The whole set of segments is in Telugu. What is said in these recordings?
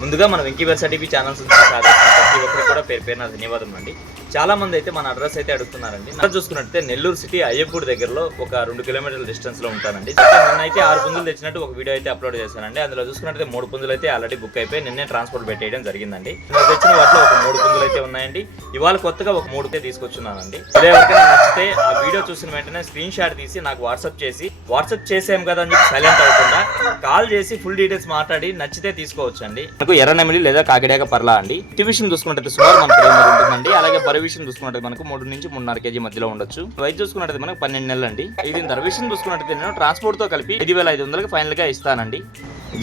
ముందుగా మన వెంకీ వెర్సా టీవీ ఛానల్స్ ప్రతి ఒక్కరికి కూడా పేరు పేరున ధన్యవాదం అండి. చాలా మంది అయితే మన అడ్రస్ అయితే అడుగుతున్నారండి. అడ్రస్ చూసుకున్నట్టే నెల్లూరు సిటీ అయ్యప్పూడి దగ్గరలో ఒక 2 కిలోమీటర్ల డిస్టెన్స్ లో ఉంటానండి. నిన్నైతే 6 పుంజులు తెచ్చినట్టు ఒక వీడియో అయితే అప్లోడ్ చేశానండి. అందులో చూసుకున్నట్టే 3 పుంజులు అయితే ఆల్రెడీ బుక్ అయిపోయి నిన్నే ట్రాన్స్పోర్ట్ పెట్టేయడం జరిగిందండి. తెచ్చిన వాటిలో ఒక 3 పుంజులు అయితే ఉన్నాయండి. ఇవాళ కొత్తగా ఒక 3 అయితే తీసుకొచ్చున్నానండి. ఇదే ఎవరికైనా నచ్చితే ఆ వీడియో చూసిన వెంటనే స్క్రీన్ షాట్ తీసి నాకు వాట్సాప్ చేసాం కదా అని చెప్పి సైలెంట్ అవ్వకుండా కాల్ చేసి ఫుల్ డీటెయిల్స్ మాట్లాడి నచ్చితే తీసుకోవచ్చు అండి. మనకు ఎర్రనెమిలి లేదా కాకిడాక పర్లా అండి. విషయం చూసుకుంటే సుమారు మన ప్రేమ ఉంటుందండి. అలాగే బరువు విషయం చూసుకున్నట్టు మనకు 3 నుంచి 3.5 కేజీ మధ్యలో ఉండొచ్చు. వయసు చూసుకున్నట్టు మనకు 12 నెలలు అండి. ఇది ధర విషయం చూసుకున్నట్టు నేను ట్రాన్స్పోర్ట్ తో కలిపి 5,500కి ఫైనల్ గా ఇస్తానండి.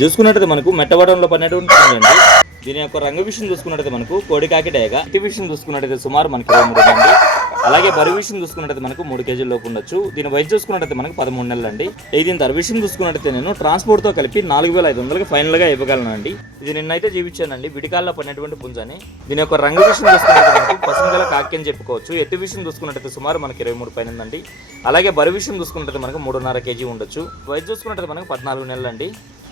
చూసుకున్నట్టు మనకు మెట్టవడంలో పన్నెండు ఉంటుందండి. దీని యొక్క రంగు విషయం చూసుకున్నట్టు మనకు కోడికాకి డేగ. ఇతి విషయం చూసుకున్నట్టయితే సుమారు మనకి 23 అండి. అలాగే బరువు విషయం చూసుకున్నట్టయితే మనకు 3 కేజీల లోపు ఉండొచ్చు. దీని వయసు చూసుకున్నట్టయితే మనకు 13 నెలలు అండి. దీని ధర విషయం చూసుకున్నట్టయితే నేను ట్రాన్స్పోర్ట్ తో కలిపి 4,500కి ఫైనల్ గా ఇవ్వగలనండి. ఇది నిన్నైతే జీవించానండి. విడికాల్లో పడినటువంటి పుంజని. దీని యొక్క రంగు విషయం చూసుకున్నట్టు మనకు పసుమగల కాకి అని చెప్పుకోవచ్చు. ఎత్తు విషయం చూసుకున్నట్టయితే సుమారు మనకి 23 పైన ఉందండి. అలాగే బరువు విషయం చూసుకున్నట్టయితే మనకు 3.5 కేజీ ఉండొచ్చు. వయసు చూసుకున్నట్టయితే మనకు 14 నెలలు అండి.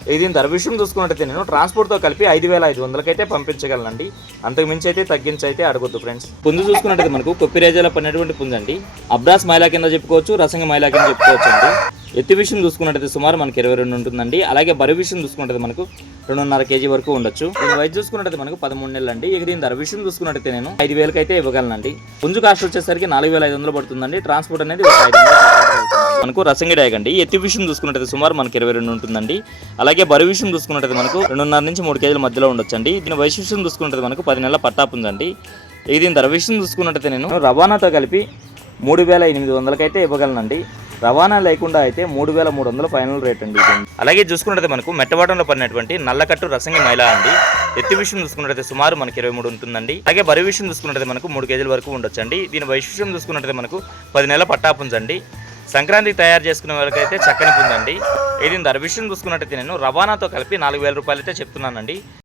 దీని ధర విషయం చూసుకున్నట్టయితే నేను ట్రాన్స్పోర్ట్తో కలిపి 5,500కి అయితే పంపించగలనండి. అంతకు మించి అయితే తగ్గించి అయితే అడగొద్దు ఫ్రెండ్స్. పుంజు చూసుకున్నట్టయితే మనకు కొప్పిరేజాలో పడినటువంటి పుంజండి. అబ్రాస్ మైలా కింద చెప్పుకోవచ్చు, రసంగ మైలా కింద చెప్పుకోవచ్చు అండి. ఎత్తు విషయం చూసుకున్నట్టయితే సుమారు మనకి 22 ఉంటుందండి. అలాగే బరువు విషయం చూసుకున్నట్టయితే మనకు 2.5 కేజీ వరకు ఉండొచ్చు. దీని వయసు చూసుకున్నట్టయితే మనకు 13 నెలలు అండి. ఇక దీని ధర విషయం చూసుకున్నట్టయితే నేను 5,000కి అయితే ఇవ్వగలనండి. పుంజు కాస్ట్ వచ్చేసరికి 4,500 పడుతుందండి. ట్రాన్స్పోర్ట్ అనేది ఒక 500 మనకు రసంగి డాగ్ అండి. ఎత్తు విషయం చూసుకున్నట్టయితే సుమారు మనకి 22 ఉంటుందండి. అలాగే బరువు విషయం చూసుకున్నట్టయితే మనకు 2.5 నుంచి 3 కేజీల మధ్యలో ఉండొచ్చండి. దీని వయసు విషయం చూసుకున్నట్టయితే మనకు 10 నెలల పట్టాపు ఉందండి. దీని ధర విషయం చూసుకున్నట్టయితే నేను రవాణాతో కలిపి 3,800కి అయితే ఇవ్వగలనండి. రవాణా లేకుండా అయితే 3,300 ఫైనల్ రేట్ అండి. అలాగే చూసుకున్నట్టయితే మనకు మెట్టవాటంలో పడినటువంటి నల్లకట్టు రసంగి మైలా అండి. ఎత్తు విషయం చూసుకున్నట్టయితే సుమారు మనకి 23 ఉంటుందండి. అలాగే బరువు విషయం చూసుకున్నట్టయితే మనకు 3 కేజీల వరకు ఉండొచ్చండి. దీని వయసు విషయం చూసుకున్నట్టయితే మనకు 10 నెలల పట్టాపుంజండి. సంక్రాంతికి తయారు చేసుకునే వాళ్ళకైతే చక్కని పుంజండి. దీని ధర విషయం చూసుకున్నట్టయితే నేను రవాణాతో కలిపి 4,000 రూపాయలు అయితే చెప్తున్నానండి.